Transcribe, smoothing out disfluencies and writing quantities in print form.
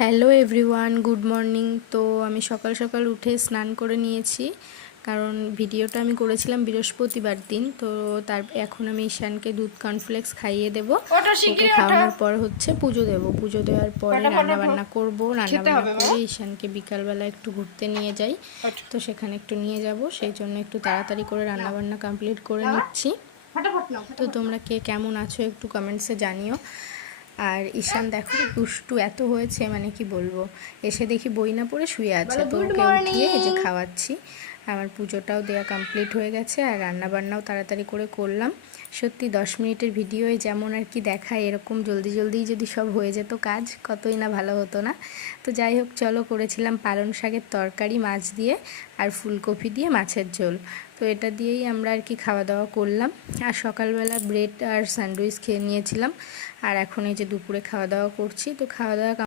Hello everyone, good morning. তো আমি সকাল সকাল উঠে স্নান করে নিয়েছি, কারণ ভিডিওটা আমি করেছিলাম বৃহস্পতিবার দিন। তো এখন আমি ঈশানকে দুধ কর্নফ্লেক্স খাইয়ে দেবো। ওকে খাওয়ানোর পর হচ্ছে পুজো দেবো। পুজো দেওয়ার পরে রান্নাবান্না করবো। রান্নাবান্না করে ঈশানকে বিকালবেলা একটু ঘুরতে নিয়ে যাই, তো সেখানে একটু নিয়ে যাব। সেই জন্য একটু তাড়াতাড়ি করে রান্নাবান্না কমপ্লিট করে নিচ্ছি। তো তোমরা কে কেমন আছো একটু কমেন্টসে জানিও। আর ঈশান দেখো দুষ্টু এত হয়েছে, মানে কি বলবো। এসে দেখি বই না পড়ে শুয়ে আছে, তো ওকে উঠিয়ে এই যে খাওয়াচ্ছি। আমার পুজোটাও দেওয়া কমপ্লিট হয়ে গেছে, আর রান্নাবান্নাও তাড়াতাড়ি করে করলাম। সত্যি 10 মিনিটের ভিডিওয়ে যেমন আর কি দেখায়, এরকম জলদি জলদি যদি সব হয়ে যেত কাজ, কতই না ভালো হতো না। তো যাই হোক, চলো, করেছিলাম পালং শাকের তরকারি মাছ দিয়ে, আর ফুলকপি দিয়ে মাছের ঝোল। তো এটা দিয়েই আমরা আর কি খাওয়া দাওয়া করলাম। আর সকালবেলা ব্রেড আর স্যান্ডউইচ খেয়ে নিয়েছিলাম। আর এখন এই যে দুপুরে খাওয়া দাওয়া করছি। তো খাওয়া দাওয়া